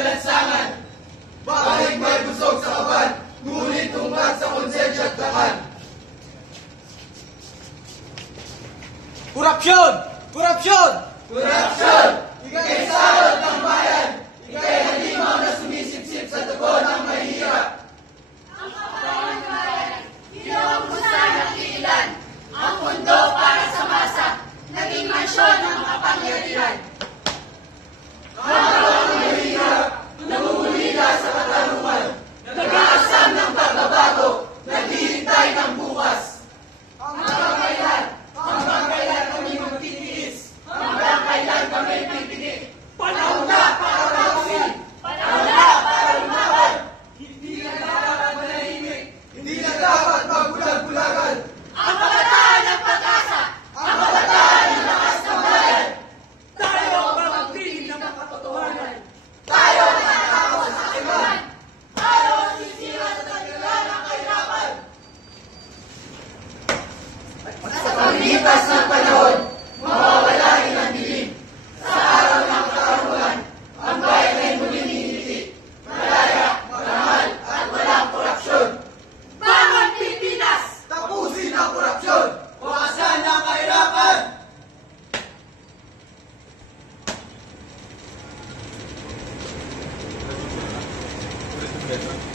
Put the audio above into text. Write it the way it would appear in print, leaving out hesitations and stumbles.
sa lansangan. Bahig may busog sa kaban, ngunit tungkad sa konsensya at lakan. Korupsyon! Korupsyon! Korupsyon! Ika'y sarot ng bayan! Ika'y halimaw na sumisipsip sa dugo ng mahihirap! Ang kapakanan ng bayan, ginawang busan ng ilan. Ang mundo para sa masa, naging mansyon ng kapangyarihan. Ang mahihirap, namumulila sa katarungan, nag-aasam ng pagbabago, naghihintay ng bukas. Hanggang kailan kami magtitiis? Hanggang kailan kami pipigil? Panahon na para makusin! Panahon na para lumaban. Hindi na dapat manahimik! Hindi na dapat magbulag-bulagan! Ang kabataan ng pag-asa. Ang kabataan ng lakas ng bayan! Tayo ang magpapigil ng katotohanan! Tayo ang tatapos sa iban! Tayo ang sisira sa taglaran ng kahirapan. Sa paglipas ng panahon, mawawala rin ang dilim. Sa araw ng katarungan, ang bayan ay muling hinihiti. Malaya, marangal, at walang korupsyon. Bangon Pilipinas! Tapusin ang korupsyon! Wakasan ang kahirapan! Better.